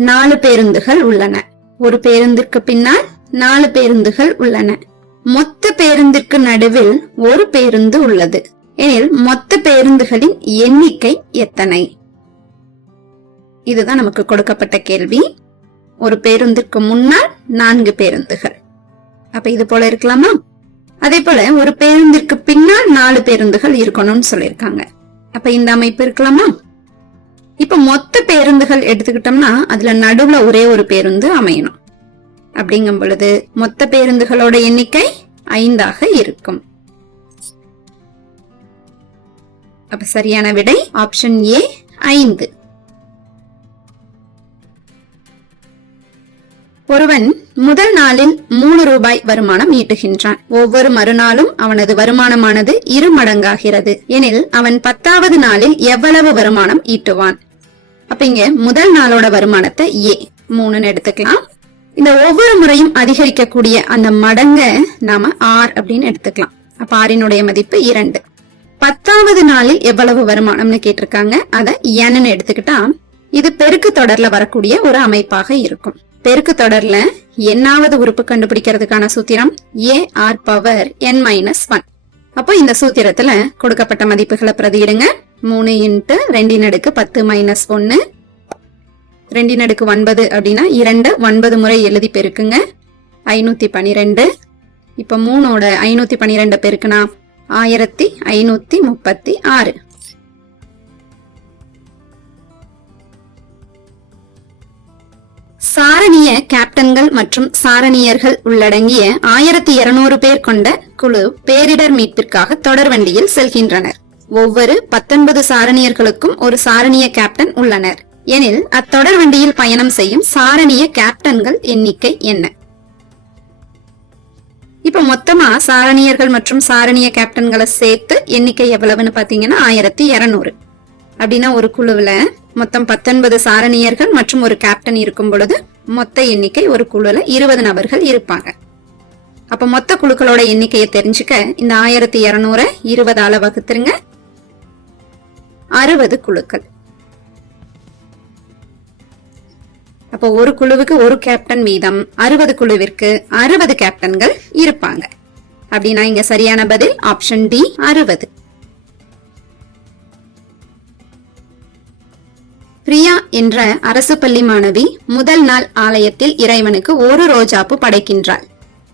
நாலு பேருந்துகள் உள்ளன. ஒரு பேருந்திற்கு பின்னால் நாலு பேருந்துகள் உள்ளன. மொத்த பேருந்திற்கு நடுவில் ஒரு பேருந்து உள்ளது. எனில் மொத்த பேருந்துகளின் எண்ணிக்கை எத்தனை? இதுதான் நமக்கு கொடுக்கப்பட்ட கேள்வி. ஒரு பேருந்திற்கு முன்னால் நான்கு பேருந்துகள். அப்ப இது போல இருக்கலாமா? அதே போல ஒரு பேருந்திற்கு பின்னால் நாலு பேருந்துகள் இருக்கணும்னு சொல்லியிருக்காங்க. அப்ப இந்த அமைப்பு இருக்கலாமா? இப்ப மொத்த பேருந்துகள் எடுத்துக்கிட்டோம்னா அதுல நடுவுல ஒரே ஒரு பேருந்து அமையணும். அப்படிங்கும் பொழுது மொத்த பேருந்துகளோட எண்ணிக்கை ஐந்தாக இருக்கும். அப்ப சரியான விடை ஆப்ஷன் ஏ ஐந்து. ஒருவன் முதல் நாளில் மூணு ரூபாய் வருமானம் ஈட்டுகின்றான். ஒவ்வொரு மறுநாளும் அவனது வருமானமானது இரு மடங்காகிறது. எனில் அவன் பத்தாவது நாளில் எவ்வளவு வருமானம் ஈட்டுவான்? அப்ப இங்க முதல் நாளோட வருமானத்தை ஏ மூணுன்னு எடுத்துக்கலாம். இந்த ஒவ்வொரு முறையும் அதிகரிக்கக்கூடிய அந்த மடங்க நாம ஆர் அப்படின்னு எடுத்துக்கலாம். அப்ப ஆரினுடைய மதிப்பு இரண்டு. பத்தாவது நாளில் எவ்வளவு வருமானம்னு கேட்டிருக்காங்க. அதை என்னன்னு எடுத்துக்கிட்டா இது பெருக்கு தொடர்ல வரக்கூடிய ஒரு அமைப்பாக இருக்கும். பெருக்கு தொடர்ல என்னாவது உறுப்பு கண்டுபிடிக்கிறதுக்கான சூத்திரம் a r power n minus one அப்போ இந்த சூத்திரத்துல கொடுக்கப்பட்ட மதிப்புகளை பிரதியிடுங்க மூணு இன்ட்டு ரெண்டின் அடுக்கு பத்து மைனஸ் ஒன்று ரெண்டின் அடுக்கு ஒன்பது அப்படின்னா இரண்டு ஒன்பது முறை எழுதி பெருக்குங்க. ஐநூற்றி பனிரெண்டு. இப்போ மூணோட ஐநூற்றி பன்னிரெண்டு பெருக்குனா ஆயிரத்தி ஐநூற்றி முப்பத்தி ஆறு. சாரணிய கேப்டன்கள் மற்றும் சாரணியர்கள் உள்ளடங்கிய ஆயிரத்தி இருநூறு பேர் கொண்ட குழு பேரிடர் மீட்பிற்காக தொடர்வண்டியில் செல்கின்றனர். ஒவ்வொரு பத்தொன்பது சாரணியர்களுக்கும் ஒரு சாரணிய கேப்டன் உள்ளனர். எனில் அத்தொடர் வண்டியில் பயணம் செய்யும் சாரணிய கேப்டன்கள் எண்ணிக்கை என்ன? இப்ப மொத்தமா சாரணியர்கள் மற்றும் சாரணிய கேப்டன்களை சேர்த்து எண்ணிக்கை எவ்வளவுன்னு பாத்தீங்கன்னா ஆயிரத்தி இருநூறு. அப்படின்னா ஒரு குழுவுல மொத்தம் பத்தொன்பது சாரணியர்கள் மற்றும் ஒரு கேப்டன் இருக்கும் பொழுது மொத்த எண்ணிக்கை ஒரு குழுல இருபது நபர்கள் இருப்பாங்க. அப்ப மொத்த குழுக்களோட எண்ணிக்கையை தெரிஞ்சுக்க இந்த ஆயிரத்தி இருநூற இருபதால வகுத்துருங்க. அறுபது குழுக்கள். அப்போ ஒரு குழுவுக்கு ஒரு கேப்டன் வீதம் அறுபது குழுவிற்கு அறுபது கேப்டன்கள் இருப்பாங்க. அப்படின்னா இங்க சரியான பதில் ஆப்ஷன் டி அறுபது. பிரியா என்ற அரசு பள்ளி மாணவி முதல் நாள் ஆலயத்தில் இறைவனுக்கு ஒரு ரோஜாப்பூ படைக்கின்றாள்.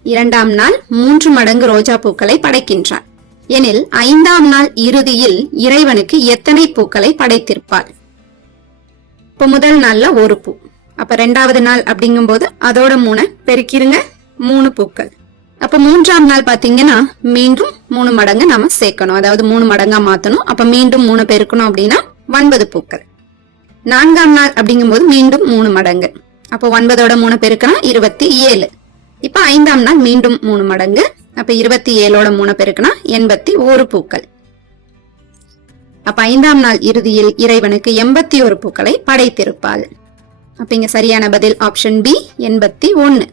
இரண்டாம் நாள் மூன்று மடங்கு ரோஜா பூக்களை படைக்கின்றாள். எனில் ஐந்தாம் நாள் இறுதியில் இறைவனுக்கு எத்தனை பூக்களை படைத்திருப்பாள்? இப்ப முதல் நாள்ல ஒரு பூ. அப்ப ரெண்டாவது நாள் அப்படிங்கும்போது அதோட மூணு பெருக்கிருங்க மூணு பூக்கள். அப்ப மூன்றாம் நாள் பாத்தீங்கன்னா மீண்டும் மூணு மடங்கு நாம சேர்க்கணும். அதாவது மூணு மடங்கா மாத்தணும். அப்ப மீண்டும் மூணு பெருக்கணும் அப்படின்னா ஒன்பது பூக்கள். நான்காம் நாள் அப்படிங்கும்போது மீண்டும் மூணு மடங்கு. அப்போ ஒன்பதோட மூணு பெருக்கணும் இருபத்தி ஏழு. இப்ப ஐந்தாம் நாள் மீண்டும் மூணு மடங்கு. அப்ப இருபத்தி ஏழோட மூணு பெருக்கனா எண்பத்தி ஒரு பூக்கள். அப்ப ஐந்தாம் நாள் இறுதியில் இறைவனுக்கு எண்பத்தி ஒரு பூக்களை படைத்திருப்பாள். அப்ப இங்க சரியான பதில் ஆப்ஷன் பி எண்பத்தி ஒன்னு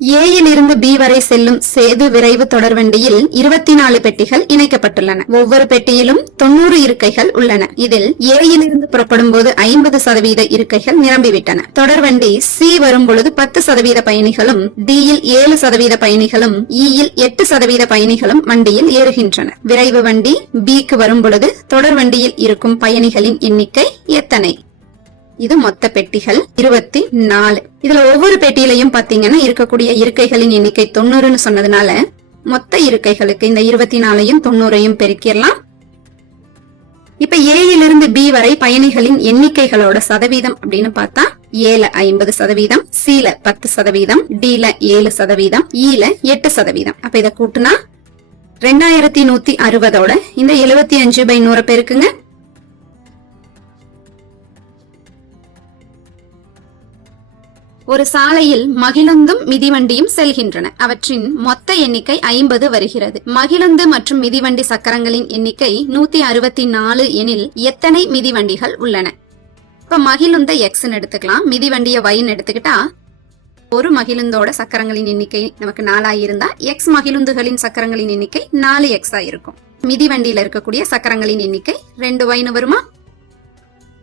ஏயிலிருந்து பி வரை செல்லும் சேது விரைவு தொடர்வண்டியில் இருபத்தி நாலு பெட்டிகள் இணைக்கப்பட்டுள்ளன. ஒவ்வொரு பெட்டியிலும் தொண்ணூறு இருக்கைகள் உள்ளன. இதில் ஏயிலிருந்து புறப்படும் போது ஐம்பது சதவீத இருக்கைகள் நிரம்பிவிட்டன. தொடர்வண்டி சி வரும் பொழுது பத்து சதவீத பயணிகளும் டி யில் ஏழு சதவீத பயணிகளும் இயில் எட்டு சதவீத பயணிகளும் வண்டியில் ஏறுகின்றனர் விரைவு வண்டி பிக்கு வரும் பொழுது தொடர்வண்டியில் இருக்கும் பயணிகளின் எண்ணிக்கை எத்தனை? இது மொத்த பெட்டிகள் இருபத்தி நாலு. இதுல ஒவ்வொரு பெட்டியிலையும் பாத்தீங்கன்னா இருக்கக்கூடிய இருக்கைகளின் எண்ணிக்கை தொண்ணூறுன்னு சொன்னதுனால மொத்த இருக்கைகளுக்கு இந்த இருபத்தி நாலையும் தொண்ணூறையும் பெருக்கிடலாம். இப்ப ஏயிலிருந்து பி வரை பயணிகளின் எண்ணிக்கைகளோட சதவீதம் அப்படின்னு பார்த்தா ஏல ஐம்பது சதவீதம் சில பத்து சதவீதம் டில ஏழு சதவீதம் ஈல எட்டு சதவீதம். அப்ப இத கூட்டுனா ரெண்டாயிரத்தி நூத்தி அறுபதோட இந்த எழுபத்தி அஞ்சு பை நூறு பெருக்குங்க. ஒரு சாலையில் மகிழுந்தும் மிதிவண்டியும் செல்கின்றன. அவற்றின் மொத்த எண்ணிக்கை ஐம்பது வருகிறது. மகிழுந்து மற்றும் மிதிவண்டி சக்கரங்களின் எண்ணிக்கை நூத்தி அறுபத்தி நாலு எனில் எத்தனை மிதிவண்டிகள் உள்ளன? இப்ப மகிழுந்த எக்ஸ்ன்னு எடுத்துக்கலாம். மிதிவண்டிய வைன்னு எடுத்துக்கிட்டா ஒரு மகிழுந்தோட சக்கரங்களின் எண்ணிக்கை நமக்கு நாலாயிருந்தா எக்ஸ் மகிழுந்துகளின் சக்கரங்களின் எண்ணிக்கை நாலு எக்ஸா இருக்கும் மிதிவண்டியில இருக்கக்கூடிய சக்கரங்களின் எண்ணிக்கை ரெண்டு ஒய்னு வருமா?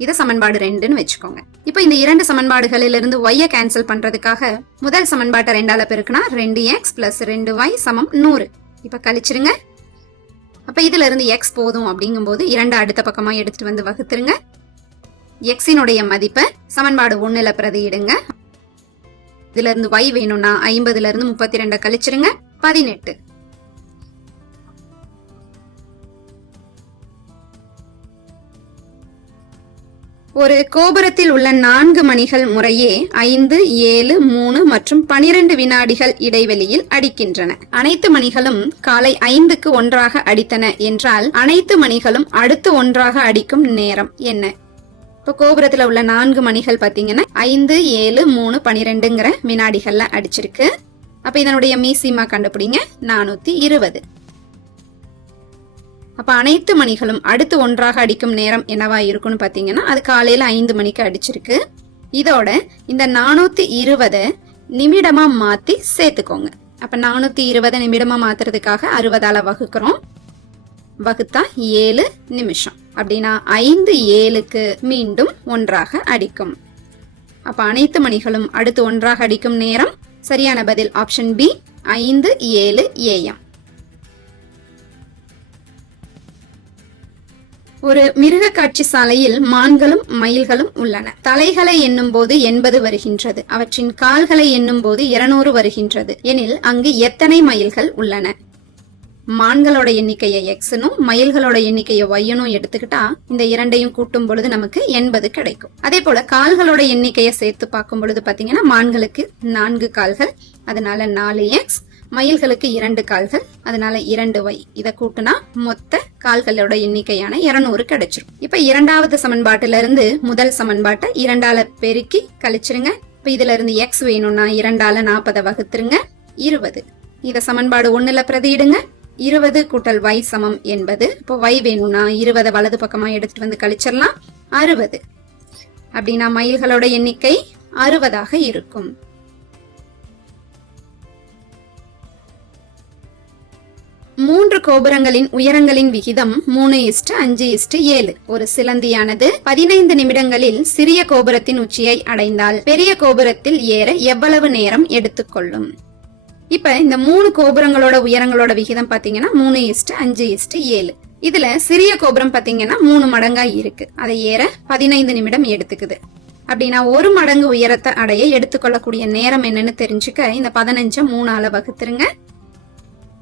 இது சமன்பாடு ரெண்டுன்னு வச்சுக்கோங்க. இப்போ இந்த இரண்டு சமன்பாடுகளிலிருந்து ஒய்ய கேன்சல் பண்றதுக்காக முதல் சமன்பாட்டை ரெண்டால பெருக்குனா ரெண்டு எக்ஸ் பிளஸ் ரெண்டு ஒய் சமம் நூறு. இப்ப கழிச்சிருங்க. அப்ப இதுல இருந்து எக்ஸ் போதும் அப்படிங்கும்போது இரண்டு அடுத்த பக்கமா எடுத்துட்டு வந்து வகுத்துருங்க. எக்ஸினுடைய மதிப்பை சமன்பாடு ஒண்ணுல பிரதியிடுங்க. இதுல இருந்து ஒய் வேணும்னா ஐம்பதுல இருந்து முப்பத்தி ரெண்ட கழிச்சிருங்க. பதினெட்டு. ஒரு கோபுரத்தில் உள்ள நான்கு மணிகள் முறையே ஐந்து ஏழு மூணு மற்றும் பனிரெண்டு வினாடிகள் இடைவெளியில் அடிக்கின்றன. அனைத்து மணிகளும் காலை ஐந்துக்கு ஒன்றாக அடித்தன என்றால் அனைத்து மணிகளும் அடுத்து ஒன்றாக அடிக்கும் நேரம் என்ன? இப்போ கோபுரத்தில் உள்ள நான்கு மணிகள் பார்த்தீங்கன்னா ஐந்து ஏழு மூணு பனிரெண்டுங்கிற வினாடிகள்ல அடிச்சிருக்கு. அப்ப இதனுடைய மீசிமா கண்டுபிடிங்க. நானூத்தி இருபது. அப்போ அனைத்து மணிகளும் அடுத்து ஒன்றாக அடிக்கும் நேரம் என்னவா இருக்கும்னு பார்த்தீங்கன்னா அது காலையில் ஐந்து மணிக்கு அடிச்சிருக்கு. இதோட இந்த நானூற்றி இருபதை நிமிடமாக மாற்றி சேர்த்துக்கோங்க. அப்போ நானூற்றி இருபதை நிமிடமாக மாற்றுறதுக்காக அறுபதால் வகுக்கிறோம். வகுத்தா ஏழு நிமிஷம். அப்படின்னா ஐந்து ஏழுக்கு மீண்டும் ஒன்றாக அடிக்கும். அப்ப அனைத்து மணிகளும் அடுத்து ஒன்றாக அடிக்கும் நேரம் சரியான பதில் ஆப்ஷன் பி ஐந்து ஏழு ஏஎம் ஒரு மிருக காட்சி சாலையில் மான்களும் மயில்களும் உள்ளன. தலைகளை எண்ணும் போது எண்பது வருகின்றது. அவற்றின் கால்களை எண்ணும் போது இருநூறு வருகின்றது. எனில் அங்கு எத்தனை மயில்கள் உள்ளன? மான்களோட எண்ணிக்கையை எக்ஸனும் மயில்களோட எண்ணிக்கையை ஒய்யனும் எடுத்துக்கிட்டா இந்த இரண்டையும் கூட்டும் பொழுது நமக்கு எண்பது கிடைக்கும். அதே போல கால்களோட எண்ணிக்கையை சேர்த்து பார்க்கும் பொழுது பாத்தீங்கன்னா மான்களுக்கு நான்கு கால்கள் அதனால நாலு எக்ஸ் மயில்களுக்கு இரண்டு கால்கள். அதனால இரண்டு வை. இதை கூட்டுனா மொத்த கால்களோட எண்ணிக்கையான இருநூறு கிடைச்சிரும். இப்ப இரண்டாவது சமன்பாட்டுல இருந்து முதல் சமன்பாட்டை இரண்டால பெருக்கி கழிச்சிருங்க. இப்ப இதுல இருந்து எக்ஸ் வேணும்னா இரண்டால நாற்பதை வகுத்துருங்க. இருபது. இத சமன்பாடு ஒண்ணுல பிரதியிடுங்க. இருபது கூட்டல் வை சமம் என்பது. இப்போ வை வேணும்னா இருபதை வலது பக்கமா எடுத்துட்டு வந்து கழிச்சிடலாம் அறுபது. அப்படின்னா மயில்களோட எண்ணிக்கை அறுபதாக இருக்கும். மூன்று கோபுரங்களின் உயரங்களின் விகிதம் மூணு இஸ்டு அஞ்சு இஸ்டு ஏழு. ஒரு சிலந்தியானது பதினைந்து நிமிடங்களில் சிறிய கோபுரத்தின் உச்சியை அடைந்தால் பெரிய கோபுரத்தில் ஏற எவ்வளவு நேரம் எடுத்துக்கொள்ளும்? இப்ப இந்த மூணு கோபுரங்களோட உயரங்களோட விகிதம் பாத்தீங்கன்னா மூணு இஸ்டு அஞ்சு இஸ்டு ஏழு. இதுல சிறிய கோபுரம் பாத்தீங்கன்னா மூணு மடங்கா இருக்கு. அதை ஏற பதினைந்து நிமிடம் எடுத்துக்குது. அப்படின்னா ஒரு மடங்கு உயரத்தை அடைய எடுத்துக்கொள்ளக்கூடிய நேரம் என்னன்னு தெரிஞ்சுக்க இந்த பதினஞ்ச மூணால வகுத்துருங்க.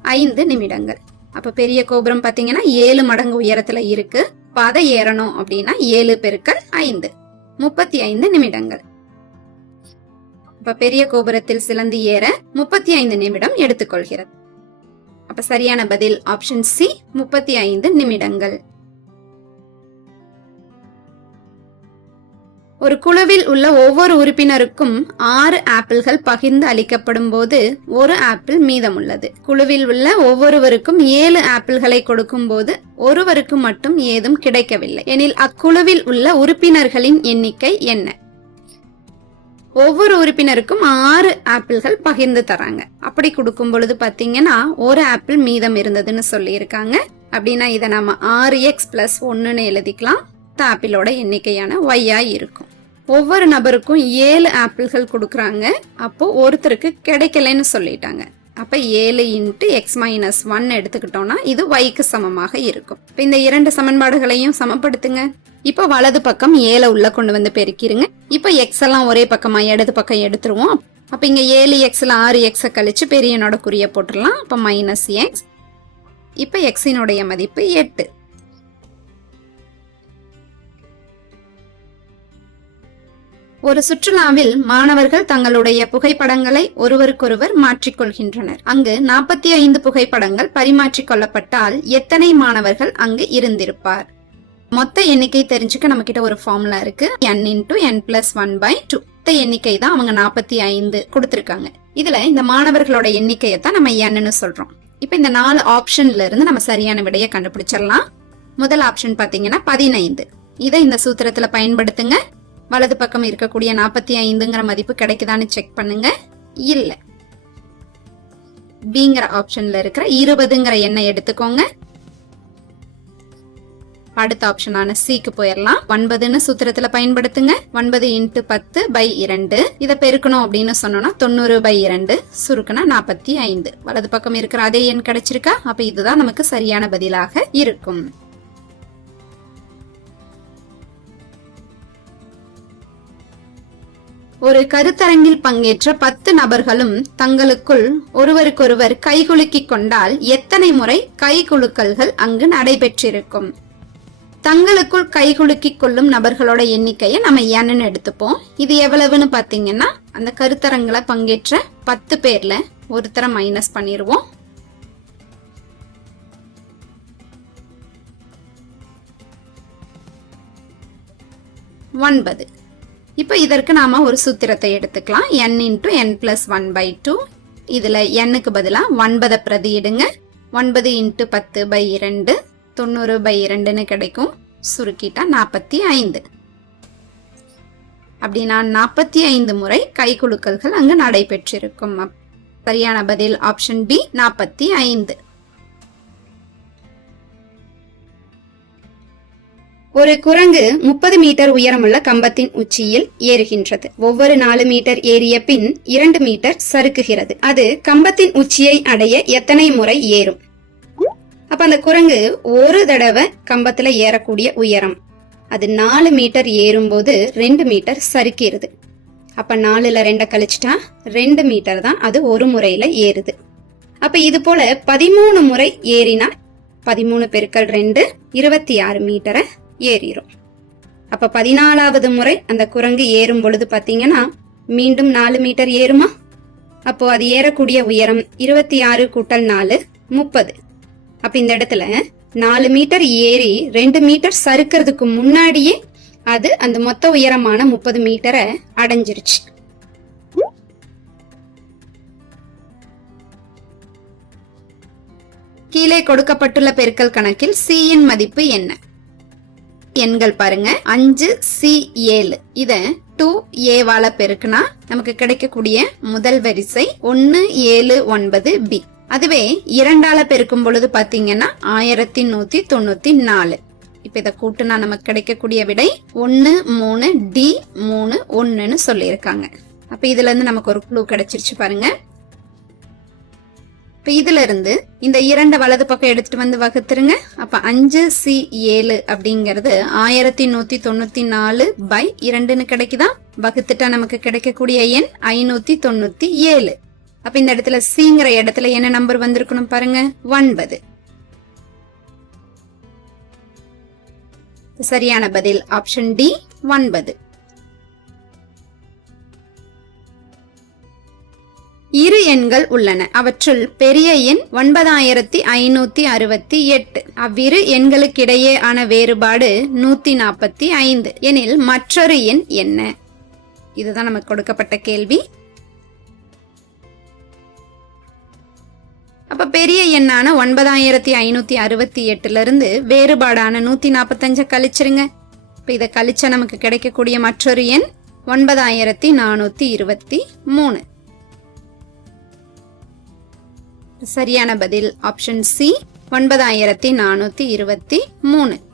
ஐந்து நிமிடங்கள். அப்ப பெரிய கோபுரம் பாத்தீங்கன்னா ஏழு மடங்கு உயரத்துல இருக்கு. பாதை ஏறணும் அப்படின்னா ஏழு பெருக்கள் ஐந்து. முப்பத்தி ஐந்து நிமிடங்கள். அப்ப பெரிய கோபுரத்தில் சிலந்து ஏற முப்பத்தி ஐந்து நிமிடம் எடுத்துக்கொள்கிறது. அப்ப சரியான பதில் ஆப்ஷன் சி முப்பத்தி ஐந்து நிமிடங்கள். ஒரு குழுவில் உள்ள ஒவ்வொரு உறுப்பினருக்கும் ஆறு ஆப்பிள்கள் பகிர்ந்து அளிக்கப்படும் போது ஒரு ஆப்பிள் மீதமுள்ளது. குழுவில் உள்ள ஒவ்வொருவருக்கும் ஏழு ஆப்பிள்களை கொடுக்கும் போது ஒருவருக்கு மட்டும் ஏதும் கிடைக்கவில்லை. எனில் அக்குழுவில் உள்ள உறுப்பினர்களின் எண்ணிக்கை என்ன? ஒவ்வொரு உறுப்பினருக்கும் ஆறு ஆப்பிள்கள் பகிர்ந்து தராங்க. அப்படி கொடுக்கும் பொழுது பாத்தீங்கன்னா ஒரு ஆப்பிள் மீதம் இருந்ததுன்னு சொல்லியிருக்காங்க. அப்படின்னா இதை நம்ம ஆறு எக்ஸ் பிளஸ் ஒன்னுன்னு எழுதிக்கலாம். ஆப்பிளோட எண்ணிக்கையான ஒய்யா இருக்கும். ஒவ்வொரு நபருக்கும் ஏழு ஆப்பிள்கள் கொடுக்குறாங்க. அப்போ ஒருத்தருக்கு கிடைக்கலன்னு சொல்லிட்டாங்க. அப்ப ஏழு இன்ட்டு எக்ஸ் மைனஸ் ஒன் எடுத்துக்கிட்டோம்னா இது ஒய்க்கு சமமாக இருக்கும். இப்ப இந்த இரண்டு சமன்பாடுகளையும் சமப்படுத்துங்க. இப்ப வலது பக்கம் ஏழை உள்ள கொண்டு வந்து பெருக்கிருங்க. இப்ப எக்ஸ் எல்லாம் ஒரே பக்கமா இடது பக்கம் எடுத்துருவோம். அப்ப இங்க ஏழு எக்ஸ்ல ஆறு எக்ஸ கழிச்சு பெரியனோட குறிய போட்டுடலாம். அப்ப மைனஸ் எக்ஸ் இப்ப எக்ஸினுடைய மதிப்பு எட்டு. ஒரு சுற்றுலாவில் மாணவர்கள் தங்களுடைய புகைப்படங்களை ஒருவருக்கொருவர் மாற்றிக்கொள்கின்றனர். அங்கு நாற்பத்தி ஐந்து புகைப்படங்கள் பரிமாற்றிக் கொள்ளப்பட்டால் எத்தனை மாணவர்கள் அங்கு இருந்திருப்பார்? மொத்த எண்ணிக்கை தெரிஞ்சுக்க நம்ம கிட்ட ஒரு ஃபார்முலா இருக்கு. N into n plus one by two மொத்த எண்ணிக்கை தான் அவங்க நாற்பத்தி ஐந்து கொடுத்திருக்காங்க. இதுல இந்த மாணவர்களோட எண்ணிக்கையை தான் நம்ம என்னன்னு சொல்றோம். இப்ப இந்த நாலு ஆப்ஷன்ல இருந்து நம்ம சரியான விடையை கண்டுபிடிச்சிடலாம். முதல் ஆப்ஷன் பாத்தீங்கன்னா பதினைந்து. இதை இந்த சூத்திரத்துல பயன்படுத்துங்க. வலது பக்கம் இருக்கக்கூடிய நாற்பத்தி ஐந்துங்கிற மதிப்பு கிடைக்குதான்னு செக் பண்ணுங்க. இல்ல. பிங்கிற ஆப்ஷன்ல இருக்கிற இருபதுங்கிற எண்ணை எடுத்துக்கோங்க. அடுத்த ஆப்ஷனான சிக்கு போயிடலாம் ஒன்பதுன்னு சூத்திரத்துல பயன்படுத்துங்க. ஒன்பது இன்ட்டு பத்து பை இரண்டு. இதை பெருக்கணும் அப்படின்னு சொன்னோம்னா தொண்ணூறு பை இரண்டு. சுருக்குனா நாற்பத்தி ஐந்து. வலது பக்கம் இருக்கிற அதே எண் கிடைச்சிருக்கா? அப்ப இதுதான் நமக்கு சரியான பதிலாக இருக்கும். ஒரு கருத்தரங்கில் பங்கேற்ற பத்து நபர்களும் தங்களுக்குள் ஒருவருக்கொருவர் கைகுலுக்கிக் கொண்டால் எத்தனை முறை கைகுலுக்கல்கள் அங்கு நடைபெற்றிருக்கும்? தங்களுக்குள் கைகுலுக்கிக் கொள்ளும் நபர்களோட எண்ணிக்கையை நம்ம என்னன்னு எடுத்துப்போம். இது எவ்வளவுன்னு பாத்தீங்கன்னா அந்த கருத்தரங்களை பங்கேற்ற பத்து பேர்ல ஒருத்தரை மைனஸ் பண்ணிடுவோம் ஒன்பது. இப்போ இதற்கு நாம ஒரு சூத்திரத்தை எடுத்துக்கலாம். n into n plus one by two இதுல எண்ணுக்கு பதிலாக பதிலா ஒன்பதை பிரதியிடுங்க. ஒன்பது இன்ட்டு பத்து பை இரண்டு. தொண்ணூறு பை இரண்டுன்னு கிடைக்கும். சுருக்கிட்டா நாற்பத்தி ஐந்து. அப்படின்னா நாற்பத்தி ஐந்து முறை கைகுலுக்கல்கள் அங்கு நடைபெற்றிருக்கும். அப்- சரியான பதில் ஆப்ஷன் பி நாற்பத்தி ஐந்து. ஒரு குரங்கு முப்பது மீட்டர் உயரமுள்ள கம்பத்தின் உச்சியில் ஏறுகின்றது. ஒவ்வொரு நாலு மீட்டர் ஏறிய பின் இரண்டு மீட்டர் சறுக்குகிறது. அது கம்பத்தின் உச்சியை அடைய எத்தனை முறை ஏறும்? அப்ப அந்த குரங்கு ஒரு தடவை கம்பத்துல ஏறக்கூடிய உயரம். அது நாலு மீட்டர் ஏறும்போது ரெண்டு மீட்டர் சறுக்கிறது. அப்ப நாலுல ரெண்ட கழிச்சிட்டா ரெண்டு மீட்டர் தான் அது ஒரு முறையில ஏறுது. அப்ப இது போல பதிமூணு முறை ஏறினா பதிமூணு பெருக்கள் ரெண்டு இருபத்தி ஆறு மீட்டரை ஏறிடும் அப்ப பதினாலாவது முறை அந்த குரங்கு ஏறும் பொழுது பாத்தீங்கன்னா மீண்டும் நாலு மீட்டர் ஏறுமா? அப்போ அது ஏறக்கூடிய உயரம் இருபத்தி ஆறு கூட்டல் நாலு முப்பது. அப்ப இந்த இடத்துல நாலு மீட்டர் ஏறி ரெண்டு மீட்டர் சறுக்கிறதுக்கு முன்னாடியே அது அந்த மொத்த உயரமான முப்பது மீட்டரை அடைஞ்சிருச்சு. கீழே கொடுக்கப்பட்டுள்ள பெருக்கல் கணக்கில் சியின் மதிப்பு என்ன? எண்கள் பாருங்க. அஞ்சு சி ஏழு. இத டூ ஏவால பெருக்குனா நமக்கு கிடைக்கக்கூடிய முதல் வரிசை ஒன்னு ஏழு ஒன்பது பி அதுவே இரண்டால பெருக்கும் பொழுது பாத்தீங்கன்னா ஆயிரத்தி நூத்தி தொண்ணூத்தி நாலு. இப்ப இதை கூட்டுனா நமக்கு கிடைக்கக்கூடிய விடை ஒன்னு மூணு டி மூணு ஒன்னுன்னு சொல்லியிருக்காங்க. அப்ப இதுல இருந்து நமக்கு ஒரு க்ளூ கிடைச்சிருச்சு பாருங்க. இப்ப இதுல இருந்து இந்த இரண்டு வலது பக்கம் எடுத்துட்டு வந்து வகுத்துருங்க. அப்ப அஞ்சு சி ஏழு அப்படிங்கறது ஆயிரத்தி நூத்தி தொண்ணூத்தி நாலு பை இரண்டுன்னு கிடைக்குதா? வகுத்துட்டா நமக்கு கிடைக்கக்கூடிய எண் ஐநூத்தி தொண்ணூத்தி ஏழு. அப்ப இந்த இடத்துல சிங்கிற இடத்துல என்ன நம்பர் வந்திருக்கணும் பாருங்க? ஒன்பது. சரியான பதில் ஆப்ஷன் டி ஒன்பது. எண்கள் உள்ளன. அவற்றுள் பெரிய எண் ஒன்பதாயிரத்தி ஐநூத்தி அறுபத்தி எட்டு. அவ்விரு எண்களுக்கிடையே ஆன வேறுபாடு நூத்தி நாற்பத்தி ஐந்து. எனில் மற்றொரு எண் என்ன? இதுதான் நமக்கு கொடுக்கப்பட்ட கேள்வி. அப்ப பெரிய எண்ணான ஒன்பதாயிரத்தி ஐநூத்தி அறுபத்தி எட்டுல இருந்து வேறுபாடான நூத்தி நாற்பத்தஞ்ச கழிச்சிருங்க. இப்ப இதை கழிச்சா நமக்கு கிடைக்கக்கூடிய மற்றொரு எண் ஒன்பதாயிரத்தி நானூத்தி இருபத்தி மூணு. சரியான பதில் ஆப்ஷன் சி ஒன்பதாயிரத்தி நானூத்தி இருபத்தி மூணு.